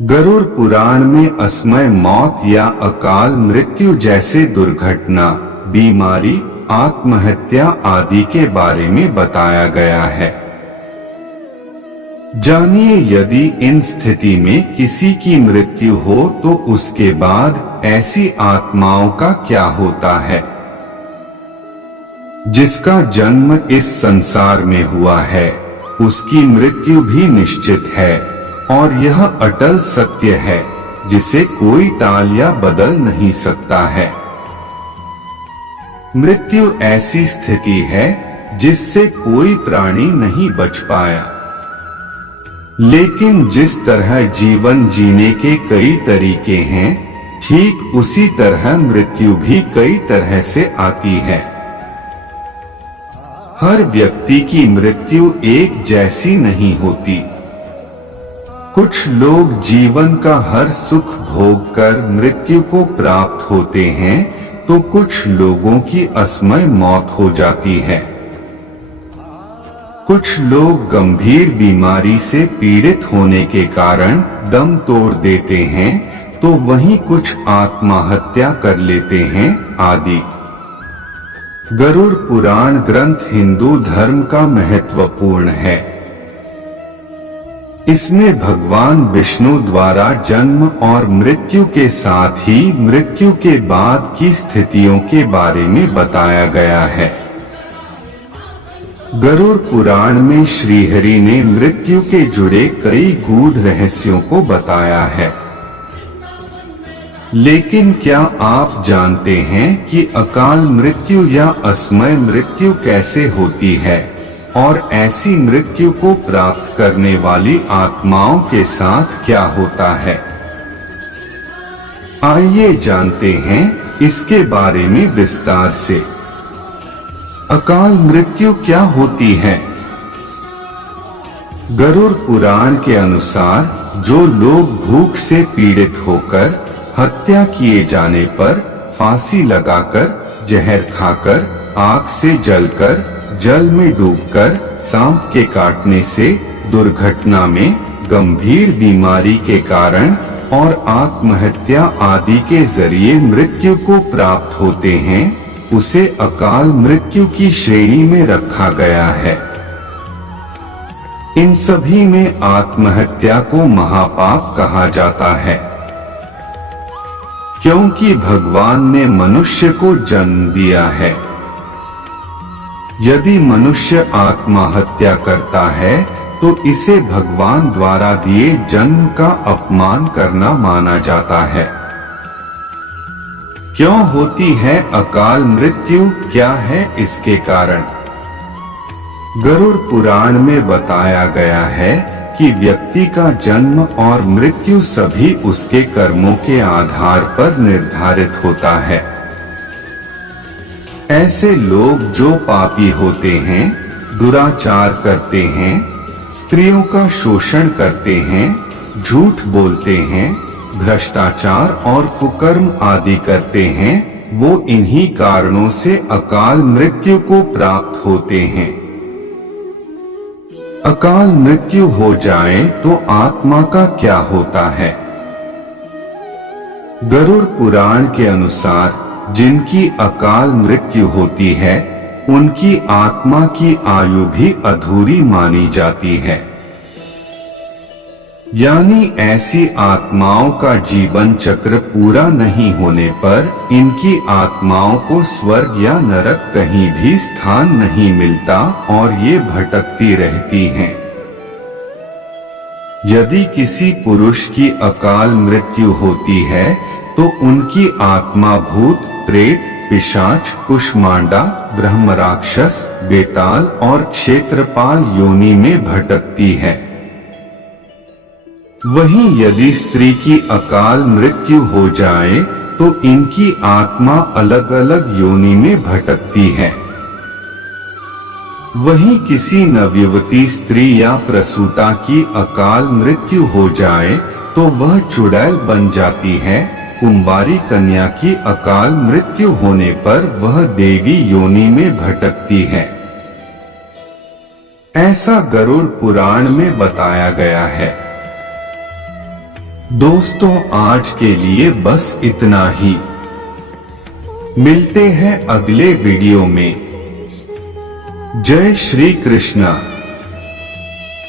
गरुड़ पुराण में असमय मौत या अकाल मृत्यु जैसे दुर्घटना, बीमारी, आत्महत्या आदि के बारे में बताया गया है। जानिए, यदि इन स्थिति में किसी की मृत्यु हो तो उसके बाद ऐसी आत्माओं का क्या होता है। जिसका जन्म इस संसार में हुआ है, उसकी मृत्यु भी निश्चित है और यह अटल सत्य है, जिसे कोई टाल या बदल नहीं सकता है। मृत्यु ऐसी स्थिति है जिससे कोई प्राणी नहीं बच पाया। लेकिन जिस तरह जीवन जीने के कई तरीके हैं, ठीक उसी तरह मृत्यु भी कई तरह से आती है। हर व्यक्ति की मृत्यु एक जैसी नहीं होती। कुछ लोग जीवन का हर सुख भोग कर मृत्यु को प्राप्त होते हैं, तो कुछ लोगों की असमय मौत हो जाती है। कुछ लोग गंभीर बीमारी से पीड़ित होने के कारण दम तोड़ देते हैं, तो वहीं कुछ आत्महत्या कर लेते हैं आदि। गरुड़ पुराण ग्रंथ हिंदू धर्म का महत्वपूर्ण है। इसमें भगवान विष्णु द्वारा जन्म और मृत्यु के साथ ही मृत्यु के बाद की स्थितियों के बारे में बताया गया है। गरुड़ पुराण में श्रीहरि ने मृत्यु के जुड़े कई गूढ़ रहस्यों को बताया है। लेकिन क्या आप जानते हैं कि अकाल मृत्यु या असमय मृत्यु कैसे होती है और ऐसी मृत्यु को प्राप्त करने वाली आत्माओं के साथ क्या होता है? आइए जानते हैं इसके बारे में विस्तार से। अकाल मृत्यु क्या होती है? गरुड़ पुराण के अनुसार जो लोग भूख से पीड़ित होकर हत्या किए जाने पर, फांसी लगाकर, जहर खाकर, आग से जलकर, जल में डूबकर, सांप के काटने से, दुर्घटना में, गंभीर बीमारी के कारण और आत्महत्या आदि के जरिए मृत्यु को प्राप्त होते हैं, उसे अकाल मृत्यु की श्रेणी में रखा गया है। इन सभी में आत्महत्या को महापाप कहा जाता है, क्योंकि भगवान ने मनुष्य को जन्म दिया है। यदि मनुष्य आत्महत्या करता है तो इसे भगवान द्वारा दिए जन्म का अपमान करना माना जाता है। क्यों होती है अकाल मृत्यु, क्या है इसके कारण? गरुड़ पुराण में बताया गया है कि व्यक्ति का जन्म और मृत्यु सभी उसके कर्मों के आधार पर निर्धारित होता है। ऐसे लोग जो पापी होते हैं, दुराचार करते हैं, स्त्रियों का शोषण करते हैं, झूठ बोलते हैं, भ्रष्टाचार और कुकर्म आदि करते हैं, वो इन्हीं कारणों से अकाल मृत्यु को प्राप्त होते हैं। अकाल मृत्यु हो जाए तो आत्मा का क्या होता है? गरुड़ पुराण के अनुसार जिनकी अकाल मृत्यु होती है, उनकी आत्मा की आयु भी अधूरी मानी जाती है। यानी ऐसी आत्माओं का जीवन चक्र पूरा नहीं होने पर इनकी आत्माओं को स्वर्ग या नरक कहीं भी स्थान नहीं मिलता और ये भटकती रहती हैं। यदि किसी पुरुष की अकाल मृत्यु होती है तो उनकी आत्मा भूत, प्रेत, पिशाच, कुष्मांडा, ब्रह्म राक्षस, बेताल और क्षेत्रपाल योनि में भटकती है। वहीं यदि स्त्री की अकाल मृत्यु हो जाए तो इनकी आत्मा अलग अलग योनि में भटकती है। वहीं किसी नवयुवती स्त्री या प्रसूता की अकाल मृत्यु हो जाए तो वह चुड़ैल बन जाती है। कुंवारी कन्या की अकाल मृत्यु होने पर वह देवी योनि में भटकती है। ऐसा गरुड़ पुराण में बताया गया है। दोस्तों आज के लिए बस इतना ही। मिलते हैं अगले वीडियो में। जय श्री कृष्ण।